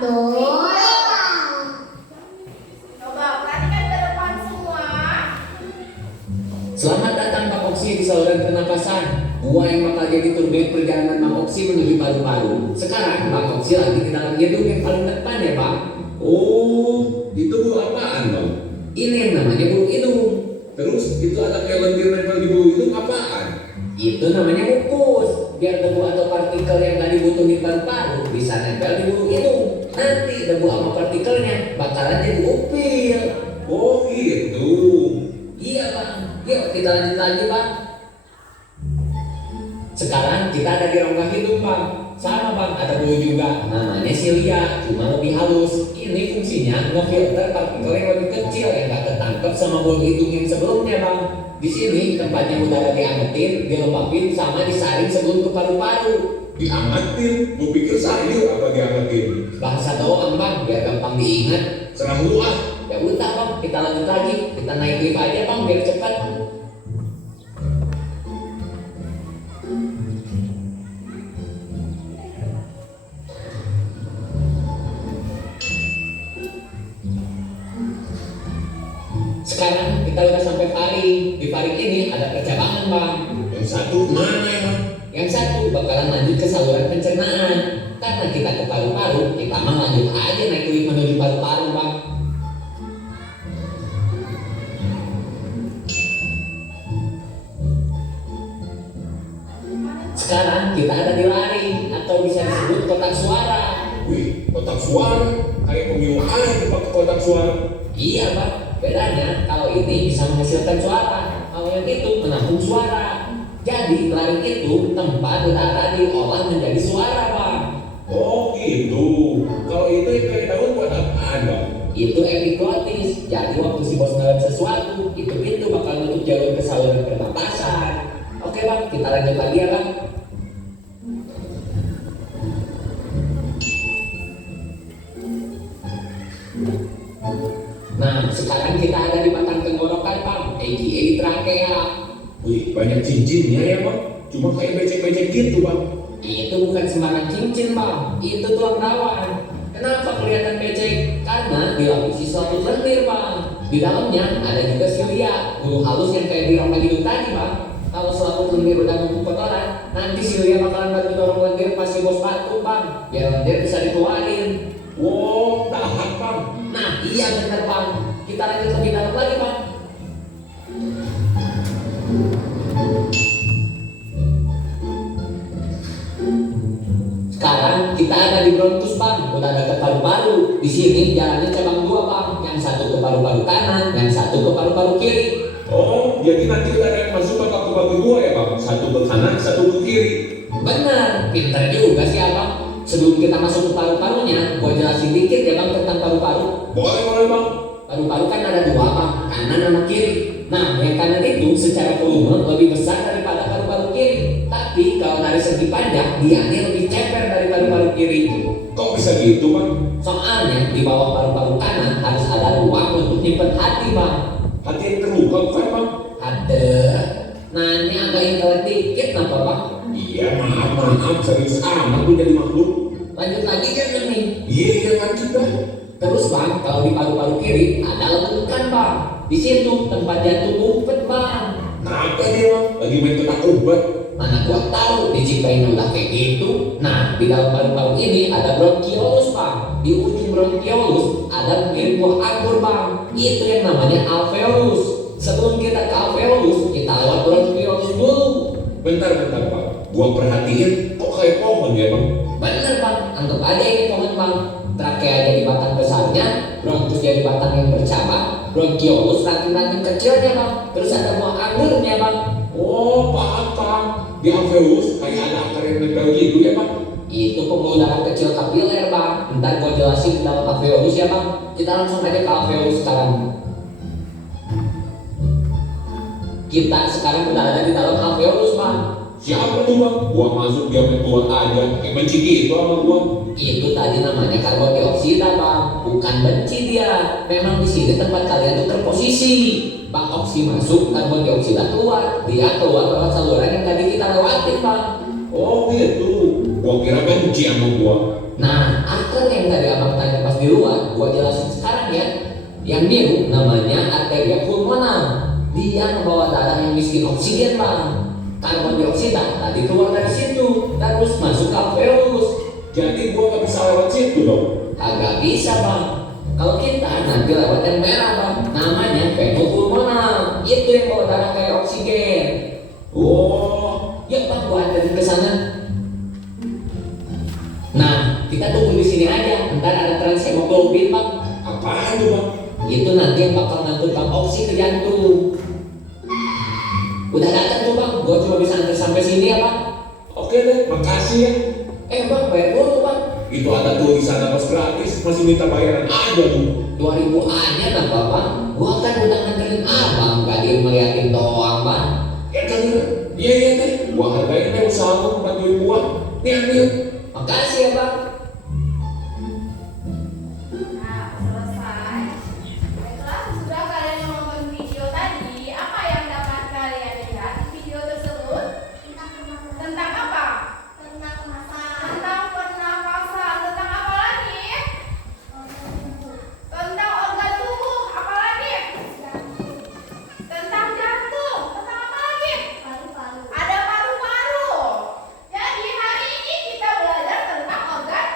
Tuh. Coba perhatikan ke depan semua. Selamat datang Bang Oksi di saluran pernapasan. Gua yang bakal jadi tour guide perjalanan Bang Oksi menuju paru-paru. Sekarang Bang Oksi lagi di dalam gedung yang paling depan ya Bang. Oh, itu bulu apaan bang? Ini yang namanya bulu hidung. Terus itu ada kayak lendir nempel di bulu itu apaan? Itu namanya mukus. Biar debu atau partikel yang tadi dibutuhin paru-paru bisa nempel di bulu hidung. Nanti debu sama partikelnya bakalan jadi upil. Oh gitu. Iya Bang. Yuk kita lanjut lagi Bang. Sekarang kita ada di rongga hidung Bang. Sama Bang, ada bulu juga. Namanya silia, cuma lebih halus. Ini fungsinya ngefilter partikel yang lebih kecil yang gak ketangkep sama bulu hidung yang sebelumnya Bang. Di sini tempatnya udara diangetin, dilembabin, sama disaring sebelum ke paru-paru. Diangetin? Gue pikir sayur apa diangetin? Bahasa doang Bang, biar gampang diingat. Serah lu ah. Ya udah Bang, kita lanjut lagi. Kita naik lift aja Bang, biar cepat. Sekarang kita udah sampai faring. Di faring ini ada percabangan Bang. Yang satu mana emang? Yang satu bakalan lanjut ke saluran pencernaan. Karena kita ke paru-paru, kita mah lanjut aja naik lift menuju paru-paru Bang. Sekarang kita ada di laring atau bisa disebut kotak suara. Wih, kotak suara. Kayak pemilu aja pakai kotak suara. Iya Bang, bedanya kalau ini bisa menghasilkan suara, kalau yang itu menampung suara. Jadi laring itu tempat udara diolah menjadi suara Bang. Oh gitu. Kalau itu yang kayak tahun buat apaan bang? Itu epiglotis. Jadi waktu si bos ngelam sesuatu, itu pintu bakal nutup jalur ke saluran pernapasan. Oke Bang, kita lanjut lagi ya Bang. Nah, sekarang kita ada di batang tenggorokan Bang, aka trakea. Wih, banyak cincinnya ya bang. Cuma kayak becek-becek gitu bang. Itu bukan sembarang cincin Bang, itu tulang rawan. Kenapa kelihatan becek? Karena dilapisi suatu lendir Bang. Di dalamnya ada juga silia, bulu halus yang kayak di rongga hidung tadi Bang. Kalau suatu lendir udah numpuk kotoran, nanti silia bakalan bantu dorong lendir pas si bos patung Bang, biar lendir bisa dikeluarin. Wow, tahan bang. Nah iya bener Bang, kita lanjut lebih dalam lagi Bang. Sekarang kita ada di bronkus Bang, udah ada ke paru-paru. Di sini jalannya cabang dua Bang, yang satu ke paru-paru kanan, yang satu ke paru-paru kiri. Oh, jadi nanti udara yang masuk bakal kebagi dua ya bang? Satu ke kanan, satu ke kiri. Bener, pinter juga sih Abang. Sebelum kita masuk ke paru-parunya, gua jelasin dikit ya Bang tentang paru-paru. Boleh bang. Paru-paru kan ada dua Bang, kanan sama kiri. Nah, yang kanan itu secara volume lebih besar daripada paru-paru kiri. Tapi kalau dari segi panjang, dia lebih ceper dari paru-paru kiri. Kok bisa gitu bang? Soalnya di bawah paru-paru kanan harus ada ruang untuk nyimpen hati Bang. Hati yang terluka bukan bang? Ada. Nah ini agak intelek dikit kenapa Bang? Iya maaf serius amat tuh jadi makhluk. Lanjut lagi kan nih. Iya lanjut dah. Terus Bang, kalau di paru-paru kiri ada lekukan Bang. Di situ tempat jantung ngumpet Bang. Kenapa dia bang? Lagi main petak ubat. Mana gua tahu diciptain udah kayak gitu. Nah di dalam paru-paru ini ada bronkiolus Bang. Di ujung bronkiolus ada mirip buah anggur Bang. Itu yang namanya alveolus. Sebelum kita ke alveolus, kita lewat bronkiolus dulu. Bentar bang. Gua perhatiin kok kayak pohon ya bang? Bener Bang, anggap aja ini pohon Bang. Trakea jadi batang besarnya, bronkus jadi batang yang bercabang, bronkiolus ranting-ranting kecilnya Bang. Terus ada buah anggurnya Bang. Oh paham. Di alveolus kayak ada akar yang nempel gitu ya bang? Itu pembuluh darah kecil kapiler Bang. Ntar gua jelasin di dalam alveolus ya Bang. Kita langsung aja ke alveolus sekarang. Kita sekarang udah ada di dalam alveolus Bang. Siapa tuh bang? Gua masuk dia main keluar aja. Kayak benci gitu sama gua. Itu tadi namanya karbon dioksida Bang, bukan benci dia. Memang di sini tempat kalian tuh terposisi. Bang oksi masuk, karbon dioksida keluar. Dia keluar lewat saluran yang tadi kita lewatin Bang. Oh gitu. Gua kira benci sama gua. Nah, akar yang tadi abang tanya pas di luar, gua jelasin sekarang ya. Yang biru namanya arteria pulmonal. Dia membawa darah yang miskin oksigen bang. Karbon dioksida tadi keluar dari situ, terus masuk ke alveolus. Jadi gua nggak bisa lewat situ dong. Agak bisa bang. Kalau kita nanti lewat yang merah bang, namanya venopulmonal. Itu yang bawa darah kayak oksigen. Oh, Ya bang, gua anterin ke sana. Nah, kita tunggu di sini aja. Ntar ada transhemoglobin bang. apaan tuh bang? Itu nanti yang bakal ngangkut bang oksi ke jantung. Udah datang tuh bang, gua cuma bisa antar sampai sini ya bang. Oke deh, makasih ya. Bang, bayar dulu bang. Itu ada tulisan apa gratis, masih minta bayaran aja lu. 2.000 aja napa bang? Gua kan udah nganterin abang, gak diem ngeliatin doang bang. Ya kan, iya deh. Gua hargain deh usaha lu bantuin gua. Nih ambil. Makasih ya bang. Nah, selesai. Baiklah, sudah kalian menonton video tadi, apa yang dapat kalian lihat di video tersebut? Tentang apa? Tentang pernapasan. Tentang apa lagi? Tentang organ tubuh. Apa lagi? Tentang jantung. Tentang apa lagi? Ada paru-paru. Jadi hari ini kita belajar tentang organ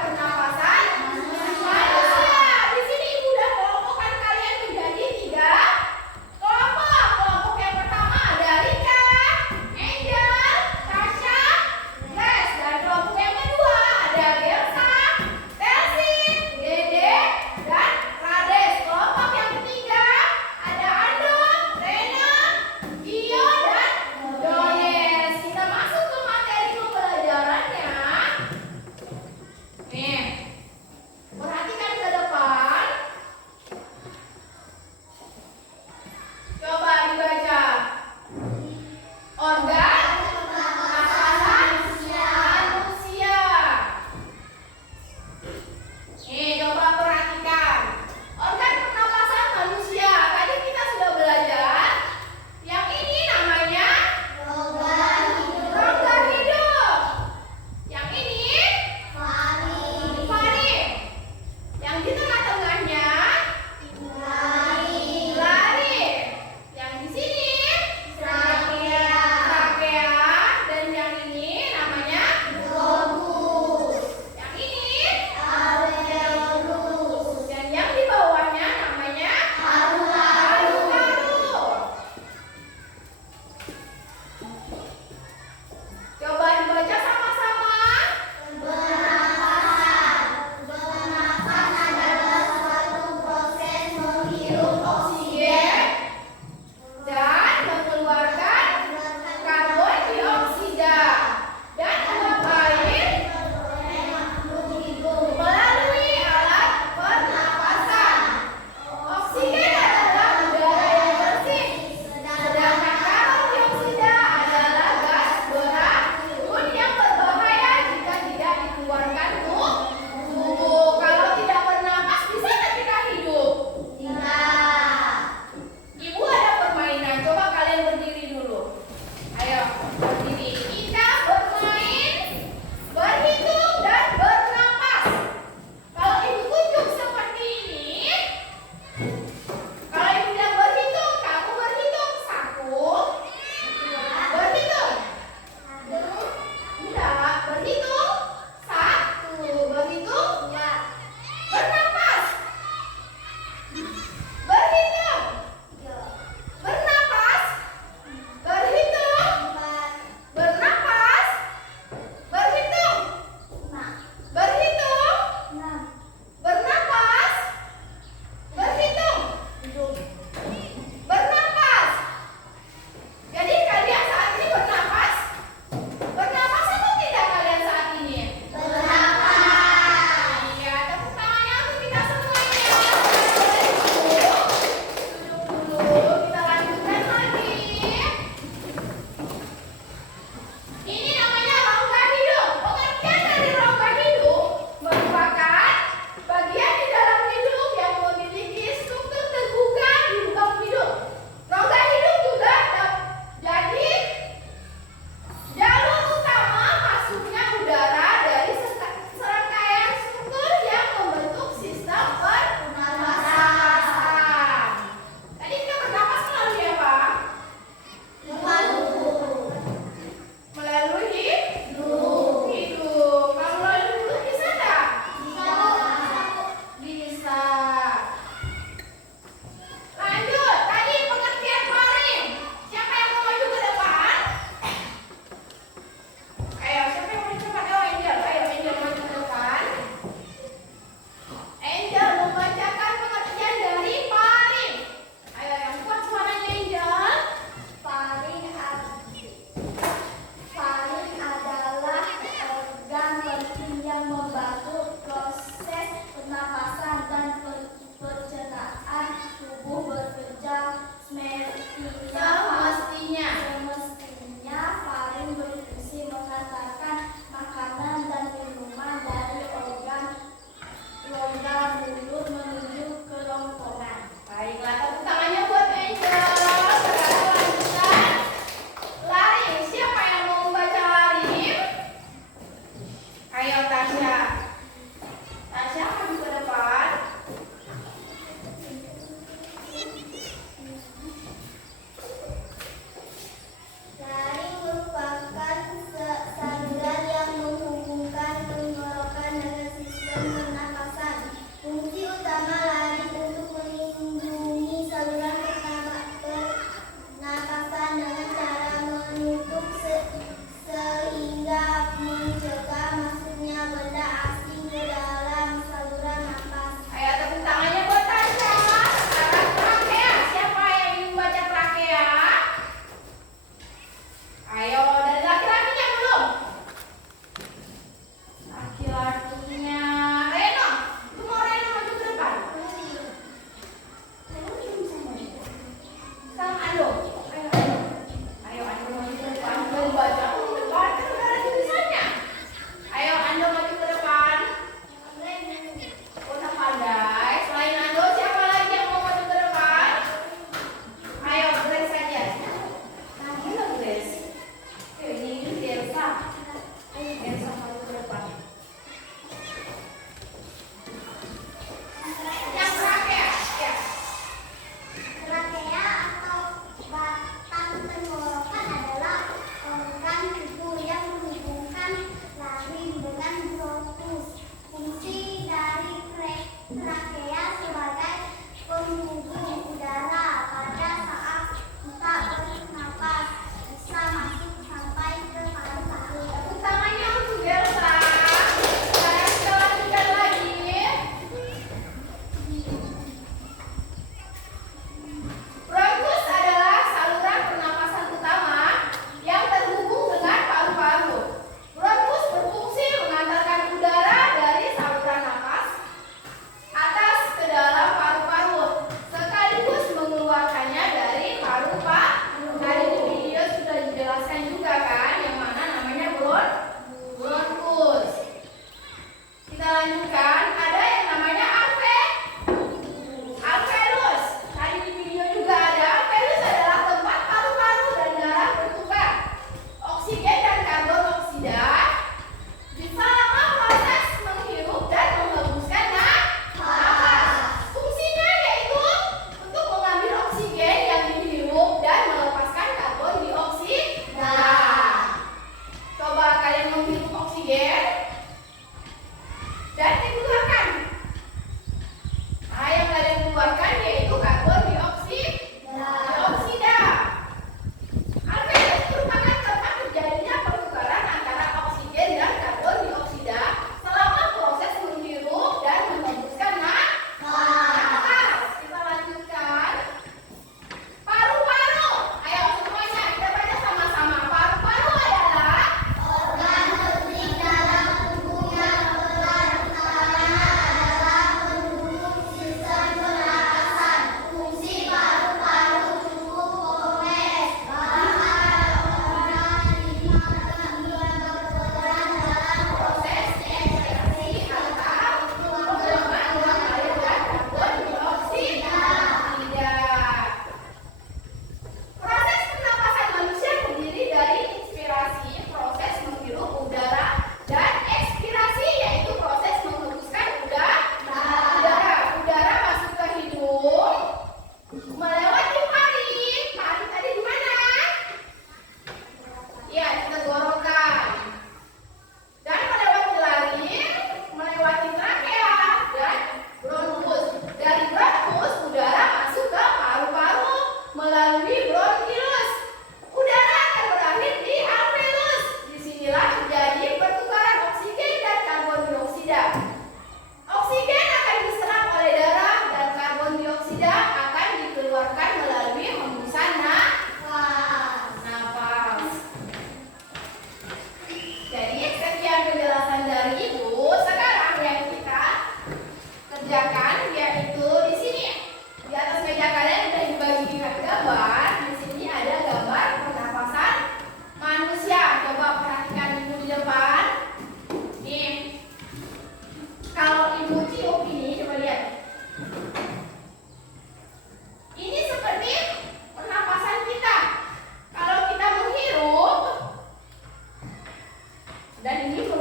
Dan ini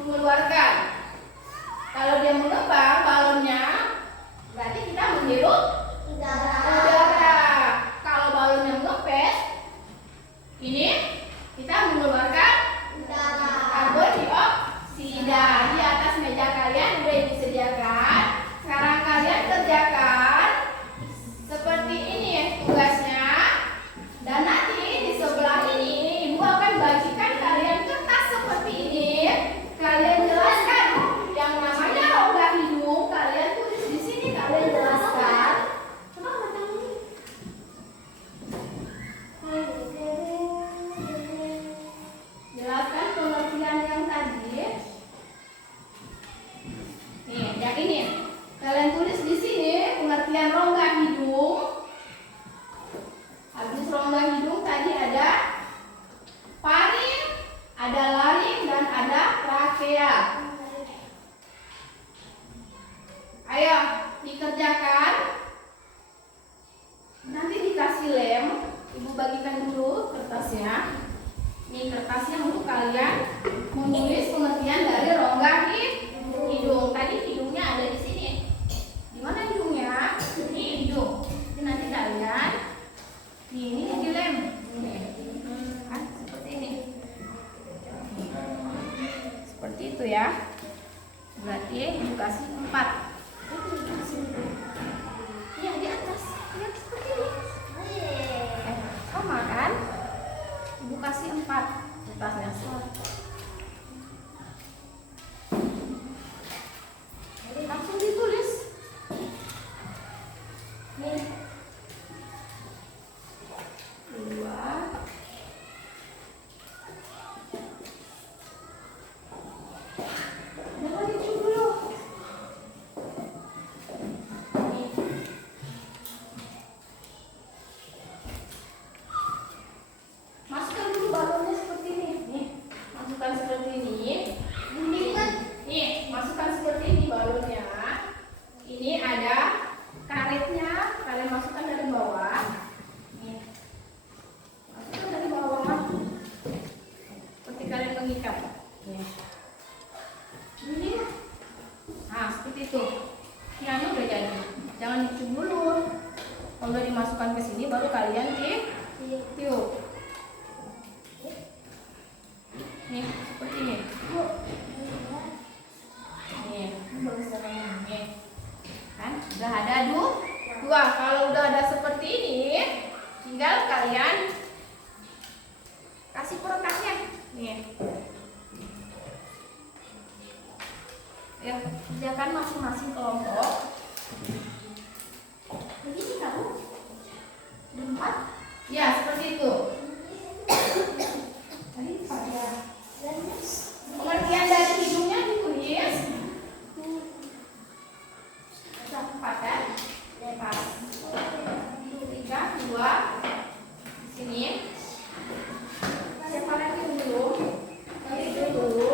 mengeluarkan. Kalau dia mengembang balonnya, berarti kita menghirup udara. Kalau balonnya mengepes, ini kita mengeluarkan karbon dioksida. Di atas meja kalian sudah disediakan. Sekarang kalian kerjakan seperti ini tugasnya. Dan nanti di sebelah ini Ibu akan bagikan kalian kertas seperti ini. Kalian jelaskan yang namanya rongga hidung. Kalian tulis di sini. Kalian jelaskan. Jelaskan pengertian yang tadi. Nih, yang ini. Kalian tulis di sini pengertian rongga hidung. Habis rongga hidung tadi ada faring, ada laring, dan ada trakea. Ayo dikerjakan. Nanti dikasih lem. Ibu bagikan dulu kertasnya. Ini kertasnya untuk kalian menulis pengertian dari rongga hidung. Tadi hidungnya ada di sini. Di mana hidungnya? Ini hidung. Jadi nanti kalian ini dilem. Kan seperti ini. Seperti itu ya. Berarti ibu kasih 4. Yang di atas. Lihat seperti ini. Sama kan? Ibu kasih 4 kertasnya. Langsung ditulis. Nih. 2. Jangan dicuci dulu. Nih. Masukkan dulu balonnya seperti ini. Nih, masukkan seperti ini. Nih, masukkan seperti ini balonnya. Ini ada karetnya. Kalian masukkan dari bawah. Nih, masukkan dari bawah. Seperti kalian mengikat. Nih. Ini. Nah, seperti itu. Ini udah jadi. Jangan dicuci dulu. Kalau udah dimasukkan ke sini, baru kalian tiup. Nih, seperti ini. Nih, bagus caranya. Nih. Kan udah ada dua. Kalau udah ada seperti ini, tinggal kalian kasih perekatnya. Nih. Ya, kerjakan masing-masing kelompok. Begini kamu. 4. Ya, seperti itu. Tadi pada pengertian dari hidungnya ditulis. 4 kan? Lepas. 3, 2. Sini. Siapa lagi dulu? Dulu.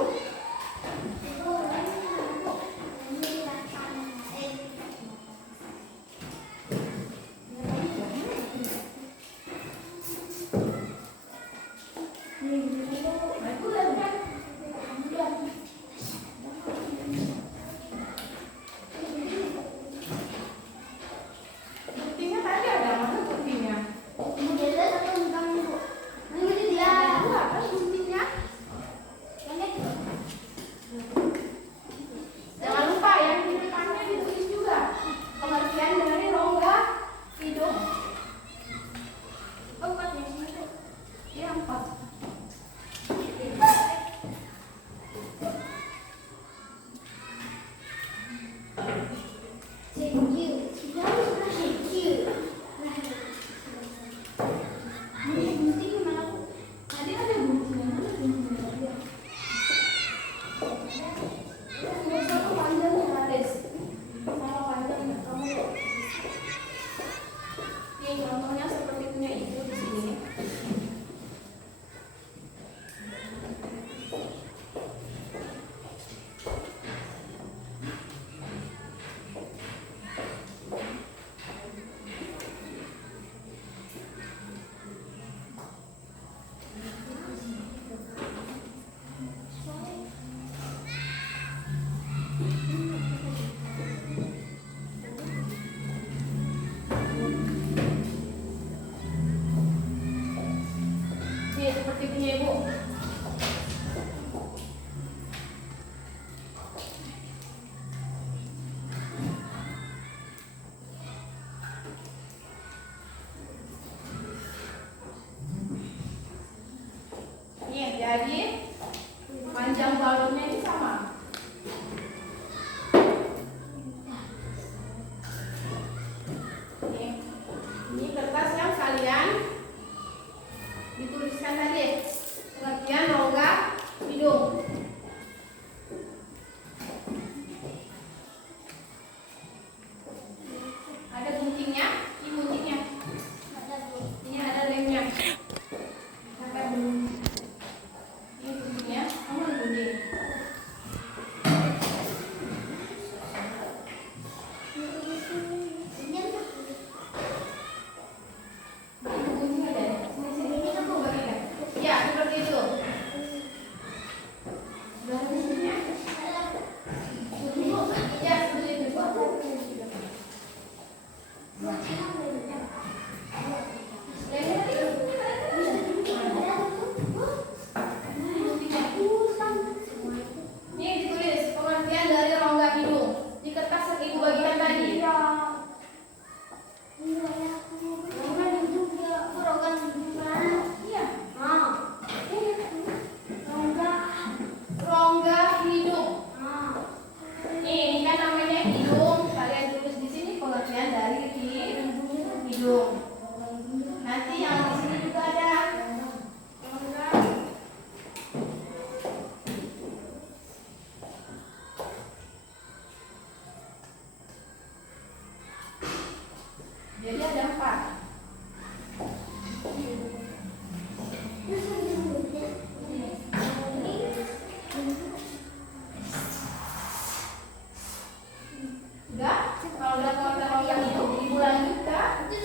Panjang balonnya ini sama. Ini kertas yang kalian dituliskan tadi. Pengertian rongga hidung. Ada guntingnya, ini guntingnya. Ini ada lemnya. Sampai belum. Ini guntingnya, kamu ada gunting. Ini gunting ada. Sini ini kamu bagikan. Ya, seperti itu. Sudah ada guntingnya. Ya, seperti itu. Ini ditulis pengertian dari rongga hidung di kertas yang ibu bagikan tadi. Iya. Rongga hidung. Ini kan namanya hidung. Kalian tulis di sini pengertian dari hidung. Nanti yang di sini juga ada. Jadi ada 4. Udah? Kalau udah pengertian rongga hidung, ibu lanjut ke ambil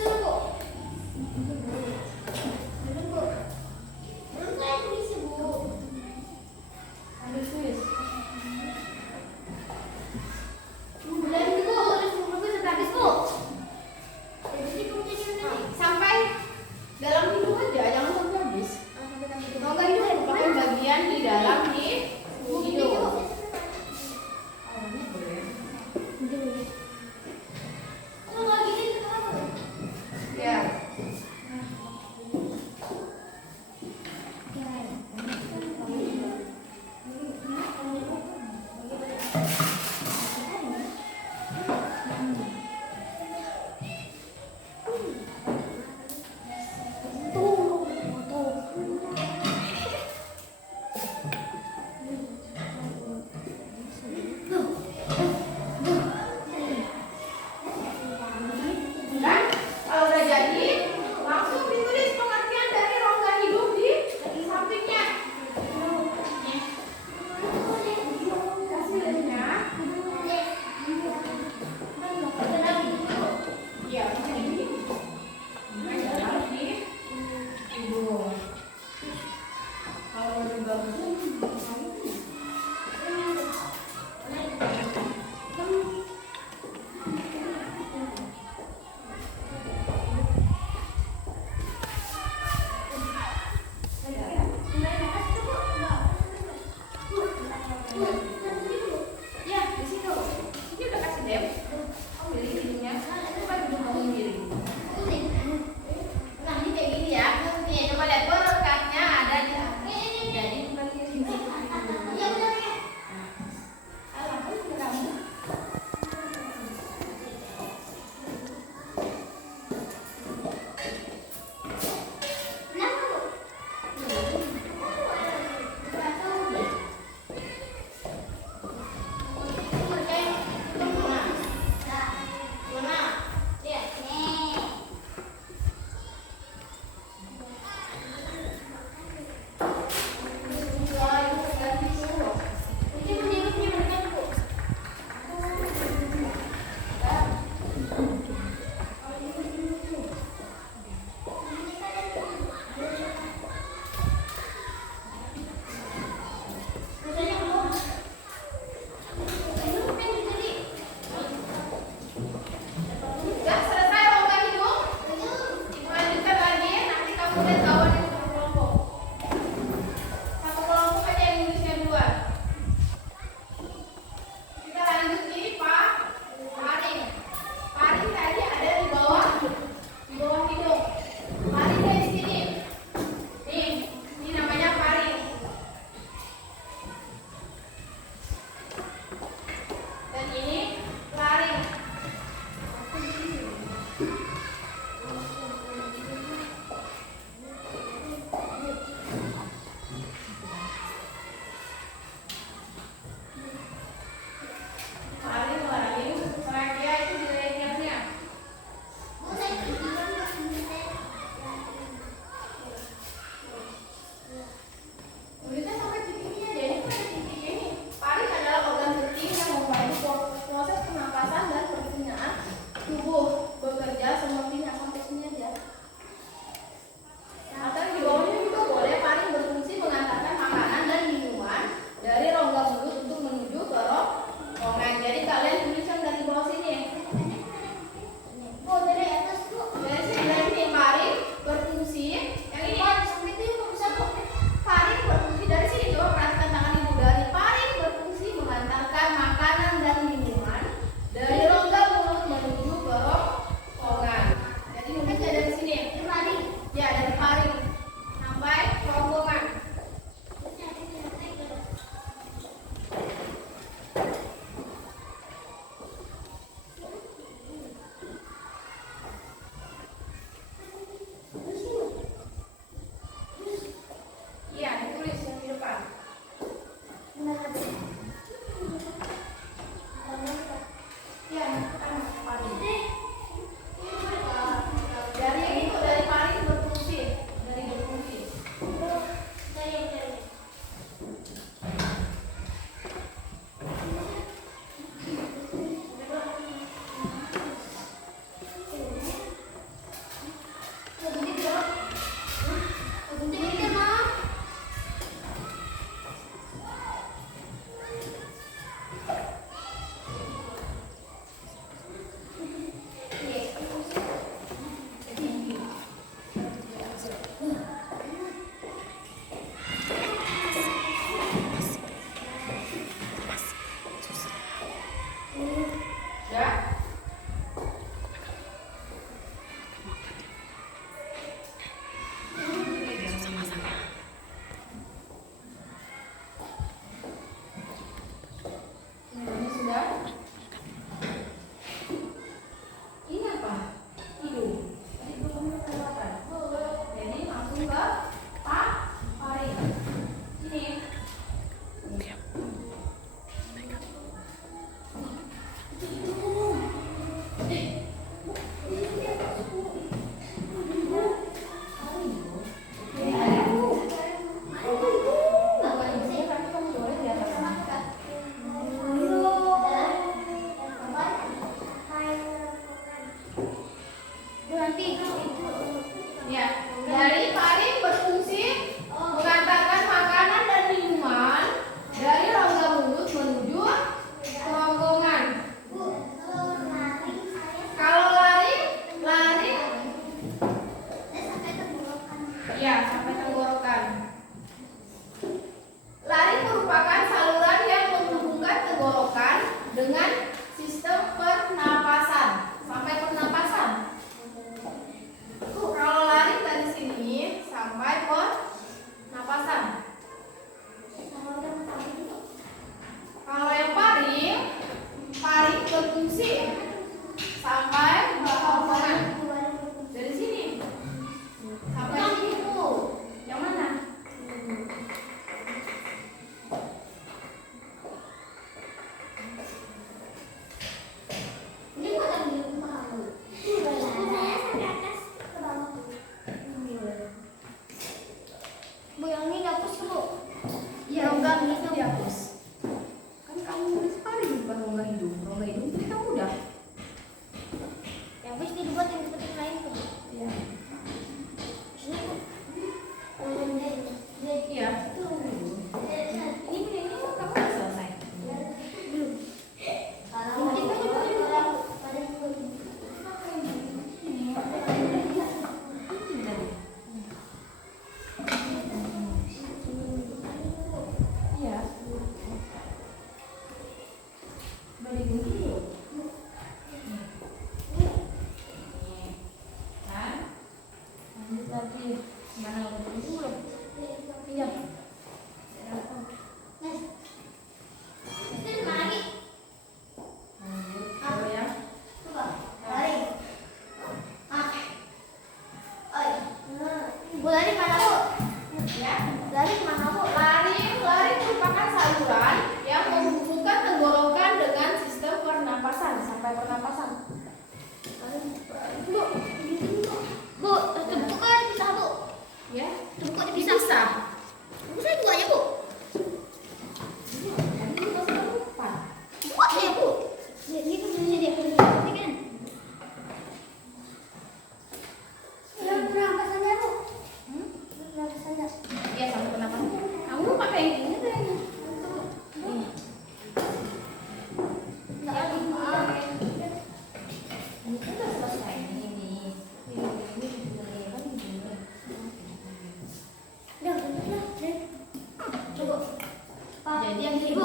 tulis. Sampai dalam hidung aja, jangan sampai habis. Rongga hidung merupakan bagian di dalam hidung. Ya. Kan? Kalau udah jadi, langsung ditulis pengertian dari rongga hidung di sampingnya. Kasih lemnya.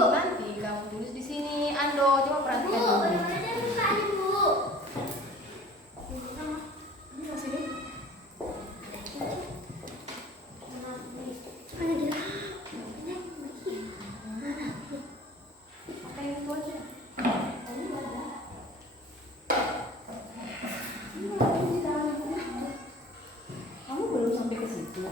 nanti kamu tulis di sini. Ando, coba perhatikan dulu. Ini masih nih. Pakai yang itu aja. Kamu belum sampai ke situ.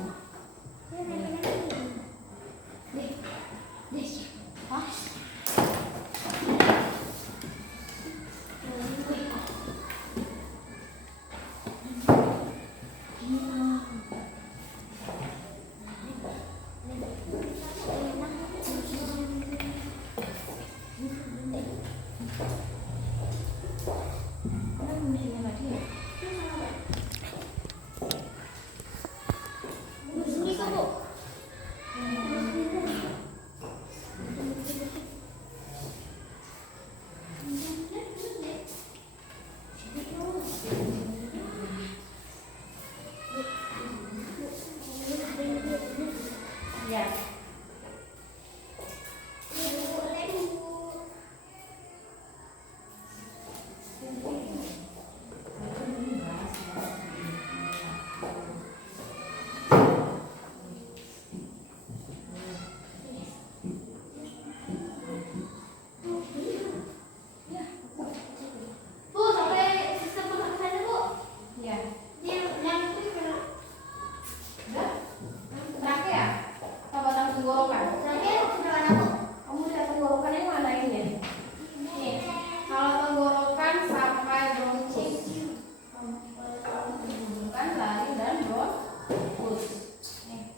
Ya. Ya. Udah? Terakhir ya? Apa batang tenggorokan? Kamu lihat tenggorokannya mana ini? Nih, kalau tenggorokan sampai bronchis. Tenggorokan, lari dan bronchus. Nih.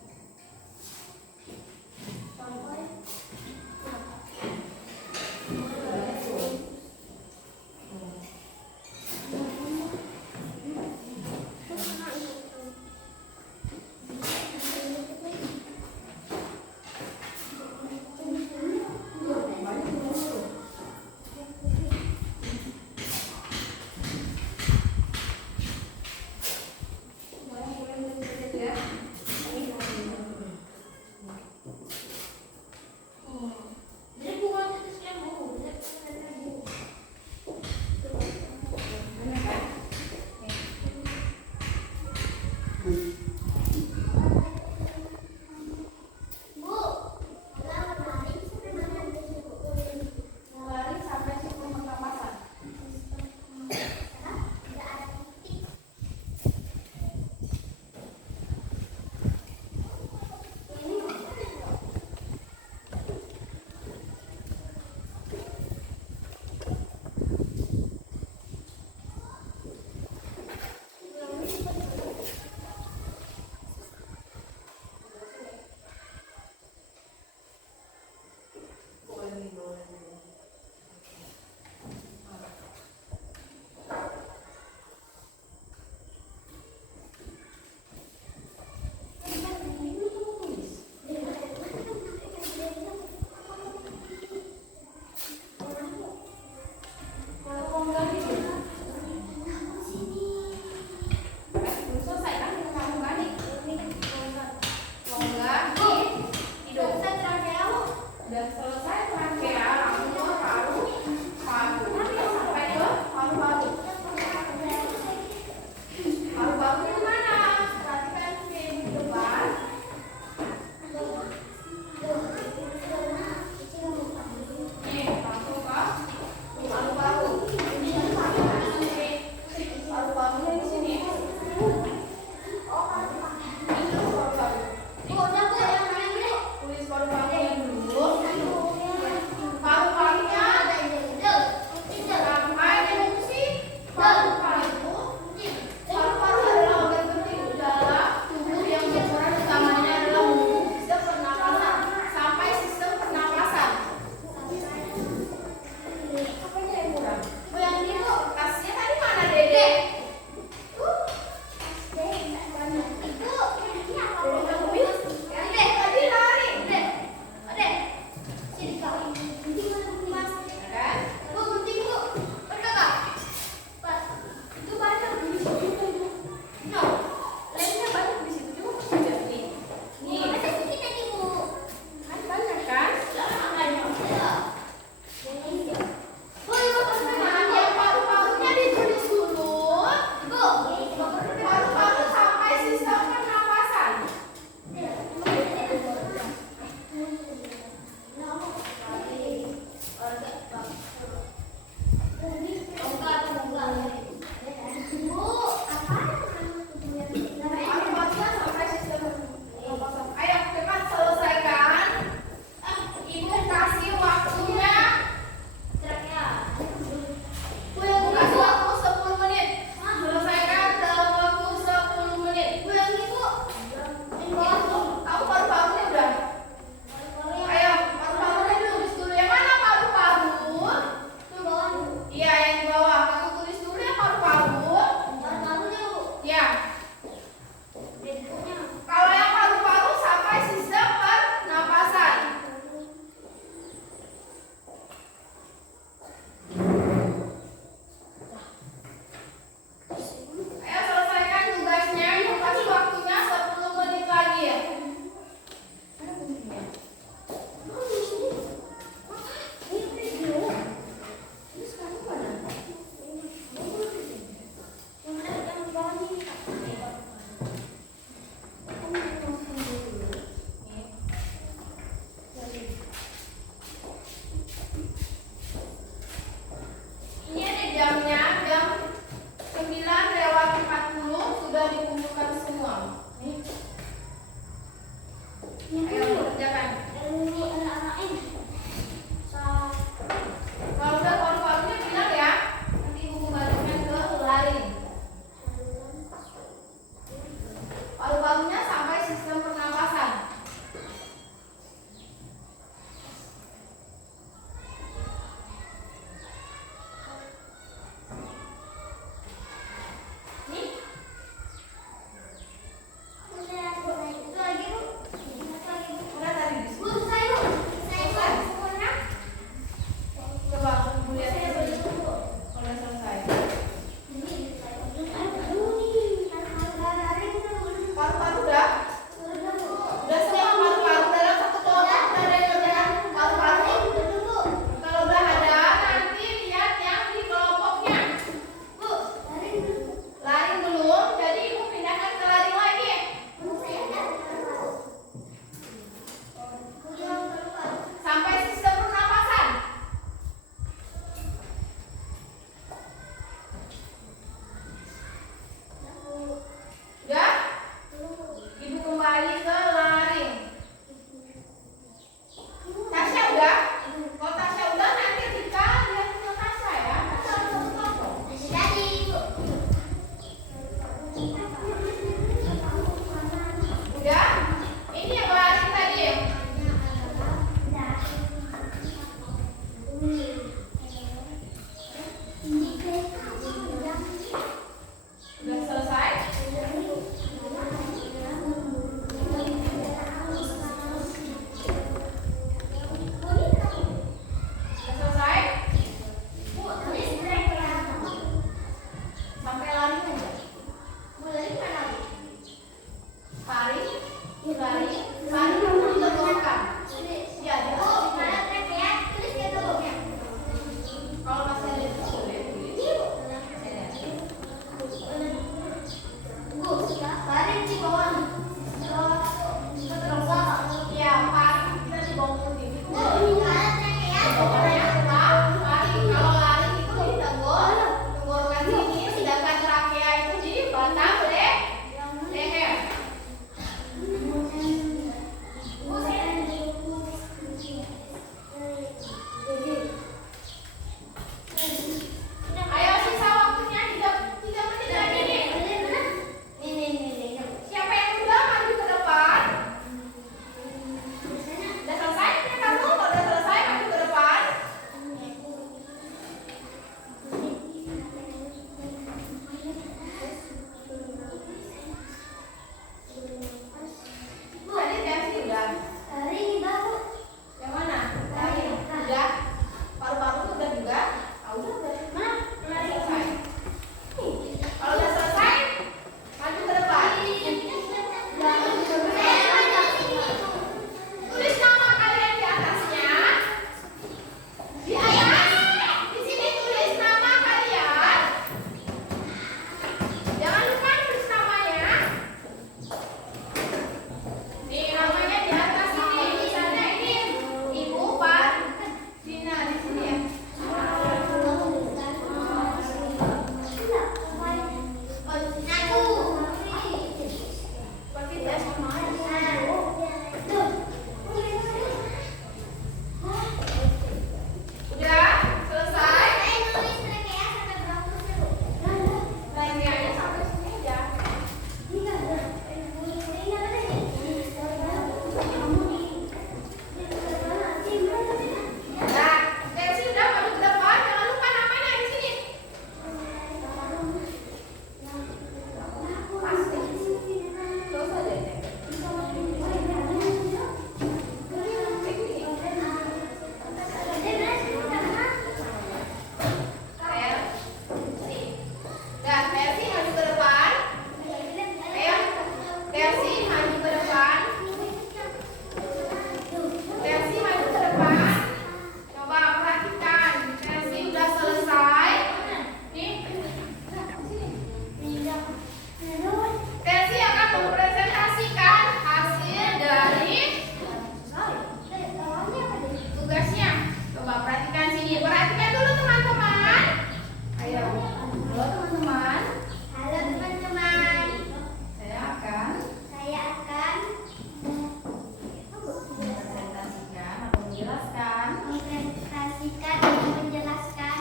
menjelaskan mengoperasikan dan menjelaskan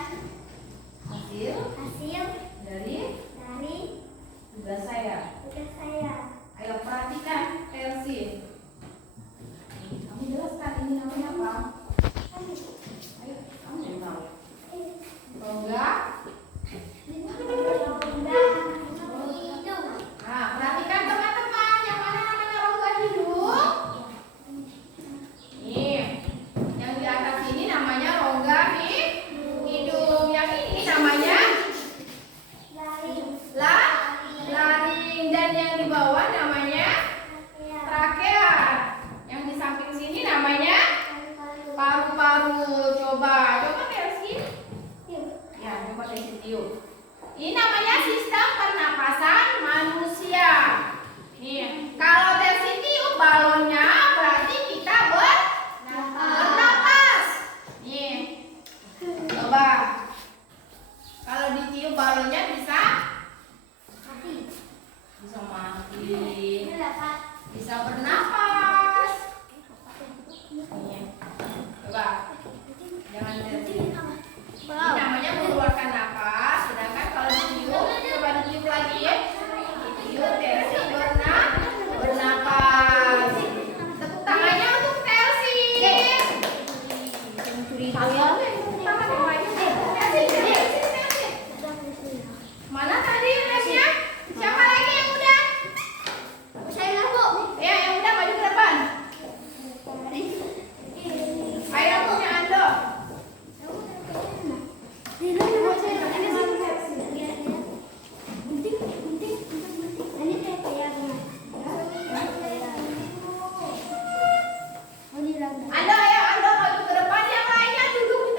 hasil hasil dari dari tugas saya. tugas saya. Ayo perhatikan Elsie. Kamu jelaskan ini namanya apa? Ayo, kamu yang tahu. Rongga. Hidung. Nah, perhatikan teman-teman, yang mana namanya rongga hidung? Nih, yang di atas ini namanya rongga hidung. Yang ini namanya laring, dan yang di bawah namanya trakea. Yang di samping sini namanya paru-paru. Coba Elsie. Ya, coba Elsie tiup. Ini namanya sistem pernapasan manusia. Nih, kalau Elsie tiup balonnya berarti kita bernapas. Nih, coba. Kalau ditiup balonnya bisa mati, bisa bernapas. Nih, coba. Jangan Elsie. Ini namanya mengeluarkan napas, sedangkan kalau ditiup, coba ditiup lagi ya. Ditiup, Elsie bernapas. Tepuk tangannya untuk Elsie. Mana tadi remnya? Siapa lagi yang udah? Saya Bu. Ya, yang udah maju ke depan. Ayo punya Ando. Ando, ayo Ando maju ke depan. Yang lainnya duduk di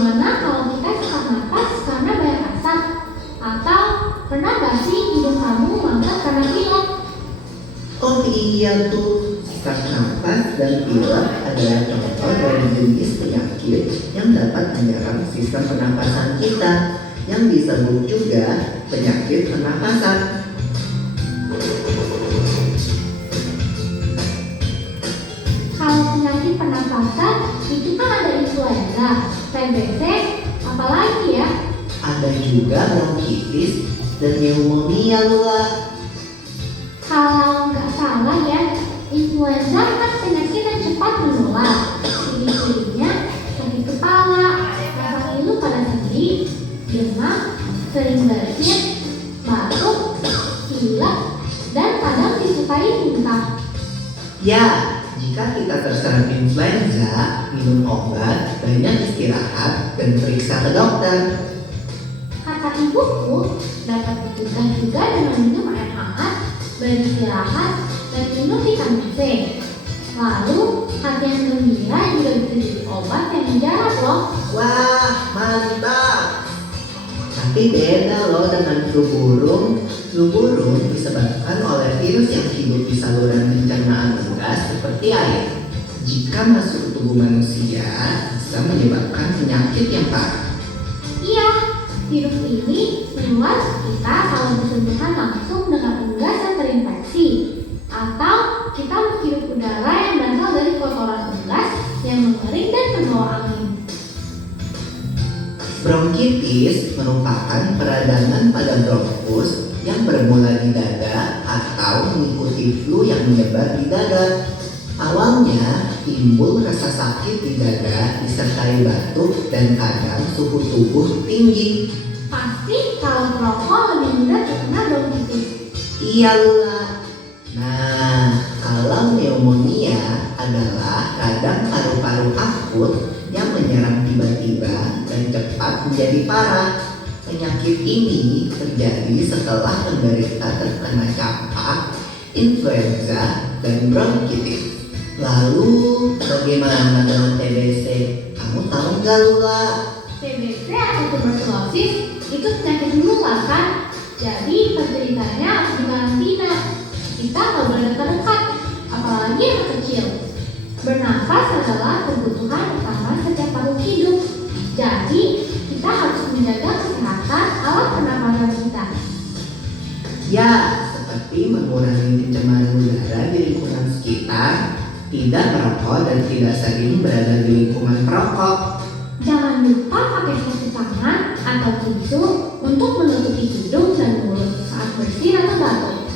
Gimana kalau kita sesak napas karena banyak asap? Atau pernah gak sih hidung kamu mangkat karena pilek? Oh iya tuh, sesak napas dan pilek adalah contoh dari jenis penyakit yang dapat menyerang sistem pernapasan kita, yang disebut juga penyakit pernapasan. Kalau penyakit pernapasan itu kan ada influenza, TBC, apalagi ya? Ada juga bronkitis dan pneumonia Lula. Kalau nggak salah ya, influenza kan penyakit yang cepat menular. Ciri-cirinya sakit kepala, rasa ngilu pada sendi, demam, sering bersin, batuk, pilek, dan kadang disukai muntah. Ya, jika kita terserang influenza, minum obat, banyak istirahat, dan periksa ke dokter. Kata ibuku, dapat dicegah juga dengan minum air hangat, beristirahat, dan minum vitamin C. Lalu, hati yang gembira juga bisa jadi obat yang mujarab loh. Wah, mantap! Tapi beda loh dengan flu burung. Flu burung disebabkan oleh virus yang hidup di saluran pencernaan unggas seperti air. Jika masuk ke tubuh manusia, bisa menyebabkan penyakit yang parah. Iya, virus ini menular ke kita kalau bersentuhan langsung dengan unggas yang terinfeksi, atau kita menghirup udara yang berasal dari kotoran unggas yang mengering dan membawa angin. Bronkitis merupakan peradangan pada bronkus yang bermula di dada atau mengikuti flu yang menyebar di dada. Awalnya timbul rasa sakit di dada disertai batuk dan kadang suhu tubuh tinggi. Pasti kalau merokok lebih mudah terkena bronkitis. Iya Lula. Nah, kalau pneumonia adalah radang paru-paru akut yang menyerang tiba-tiba dan cepat menjadi parah. Penyakit ini terjadi setelah penderita terkena campak, influenza, dan bronkitis. Lalu bagaimana dengan TBC? Kamu tahu nggak Lula? TBC atau tuberkulosis itu penyakit menular kan? Jadi penderitanya harus dikarantina. Kita nggak boleh dekat-dekat, apalagi anak kecil. Bernapas adalah kebutuhan utama setiap makhluk hidup. Jadi kita harus menjaga kesehatan alat pernapasan kita. Ya, seperti mengurangi pencemaran udara di lingkungan sekitar, tidak merokok dan tidak sering berada di lingkungan perokok. Jangan lupa pakai sarung tangan atau tisu untuk menutupi hidung dan mulut saat bersin atau batuk.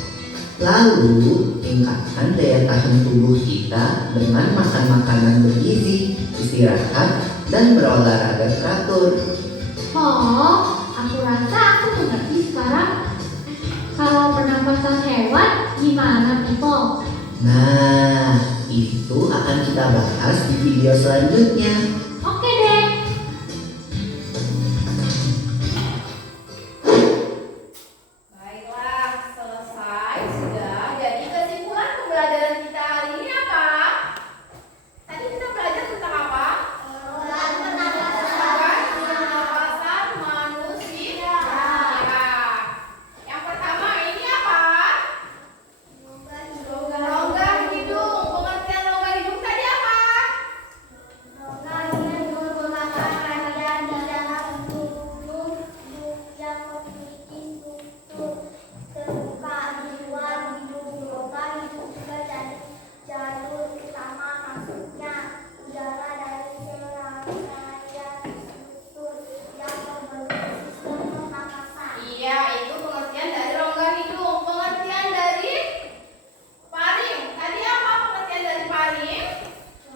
Lalu, tingkatkan daya tahan tubuh kita dengan makan makanan bergizi, istirahat, dan berolahraga teratur. Oh, aku rasa aku mengerti sekarang. Kalau pernapasan hewan, gimana people? Nah, itu akan kita bahas di video selanjutnya. Oke deh. Baiklah, selesai sudah. Jadi kesimpulan pembelajaran kita hari ini apa? Tadi kita belajar tentang apa? Pernapasan manusia. Yang pertama ini apa? Rongga hidung. Pengertian rongga hidung tadi apa? Iya, itu pengertian dari rongga hidung. Pengertian dari paring. Tadi apa pengertian dari paring?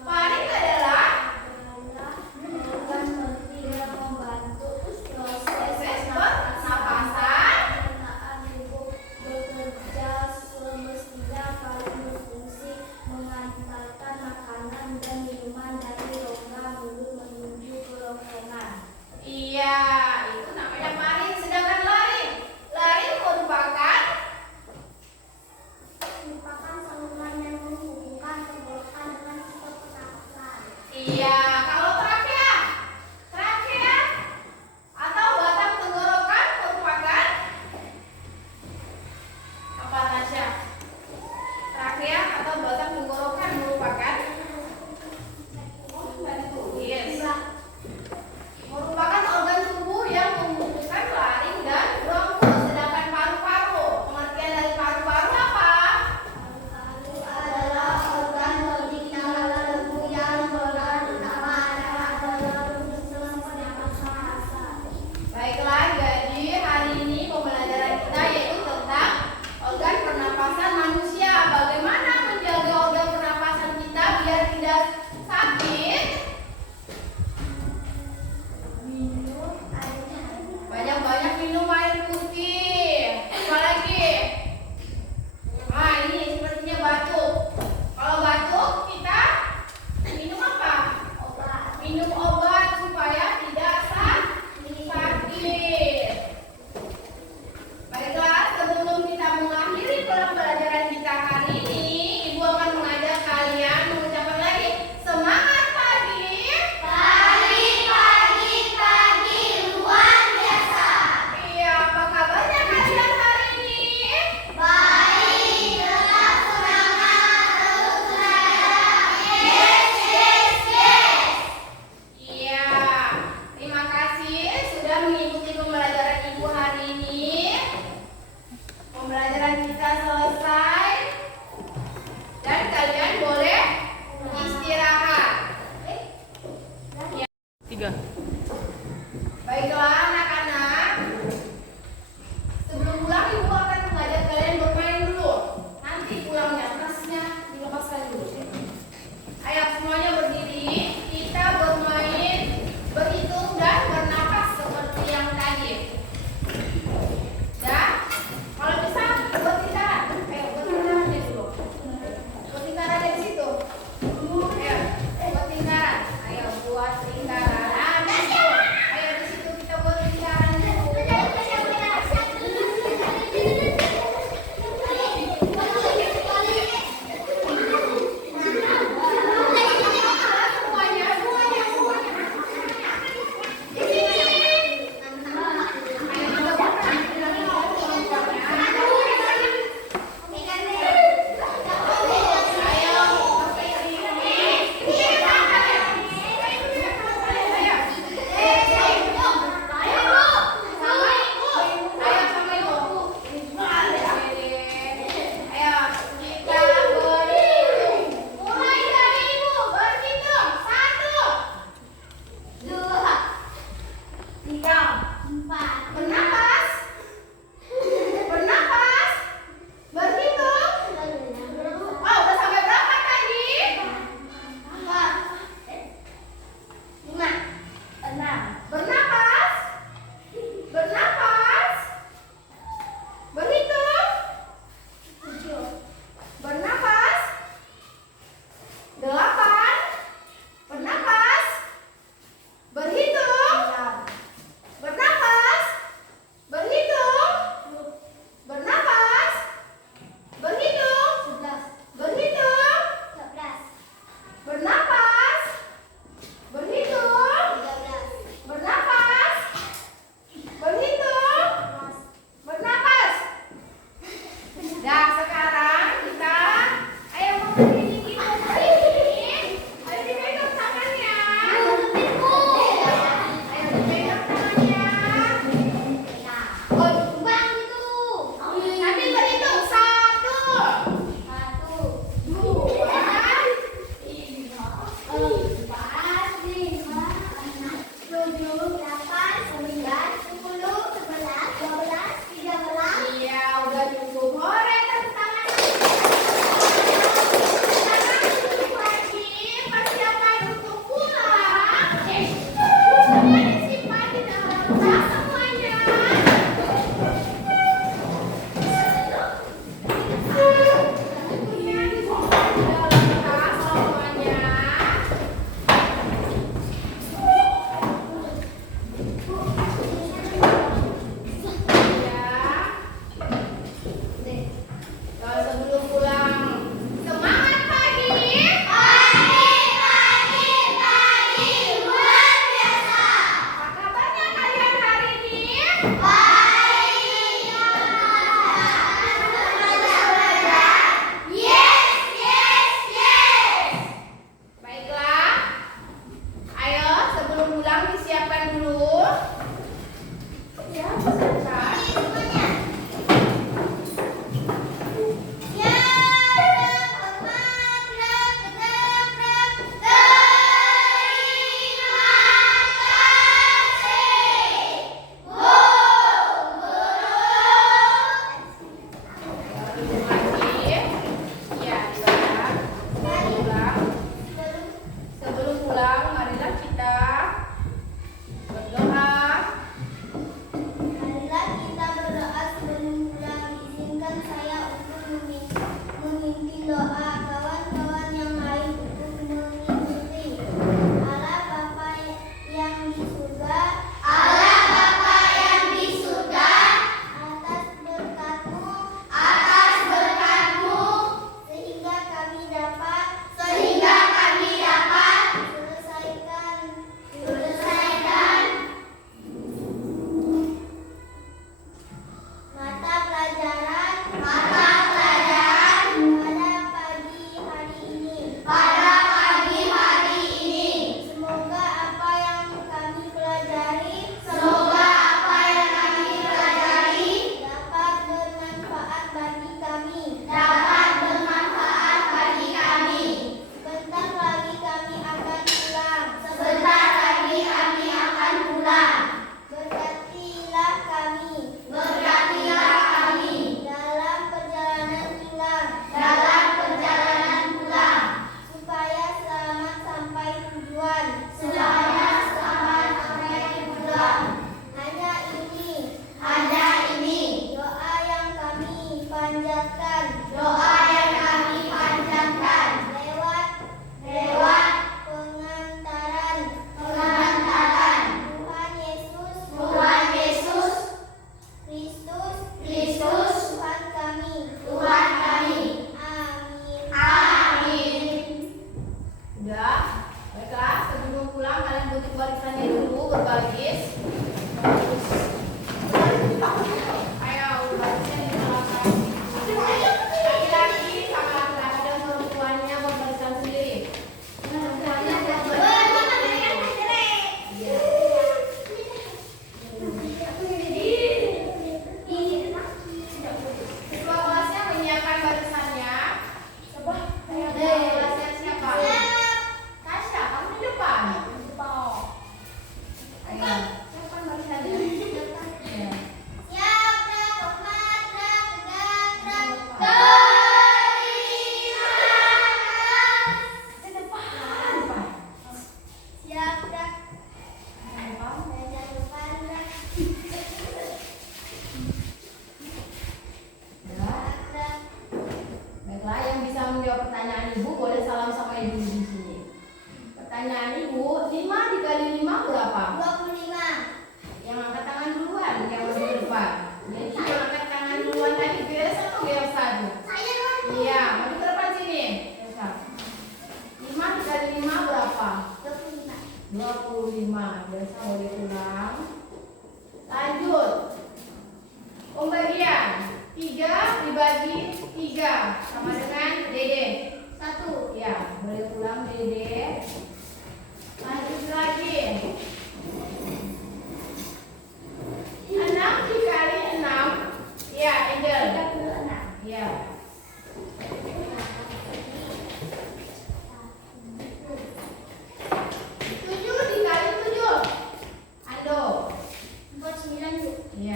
Paring adalah proses pernapasan. Bekerja semestinya paling berfungsi mengantarkan makanan dan minuman dari rongga mulut menuju ke rongga. Iya, itu namanya paring. Sedangkan laring, laring merupakan Saluran yang menghubungkan tenggorokan dengan sistem pernapasan. iya. Kalau trakea, trakea sudah selesai dan kalian boleh istirahat. Baiklah anak-anak, sebelum pulang ibu akan mengajak kalian bermain dulu. Nanti pulangnya tasnya dilepaskan dulu. Ayo semuanya berdiri, kita bermain berhitung dan bernapas seperti yang tadi. Dan kalau bisa buat lingkaran. Ayo buat lingkarannya dulu. Buat lingkarannya di situ. Ayo buat lingkaran. Ayo buat lingkaran. Ayo di situ kita buat lingkaran dulu.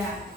Ya.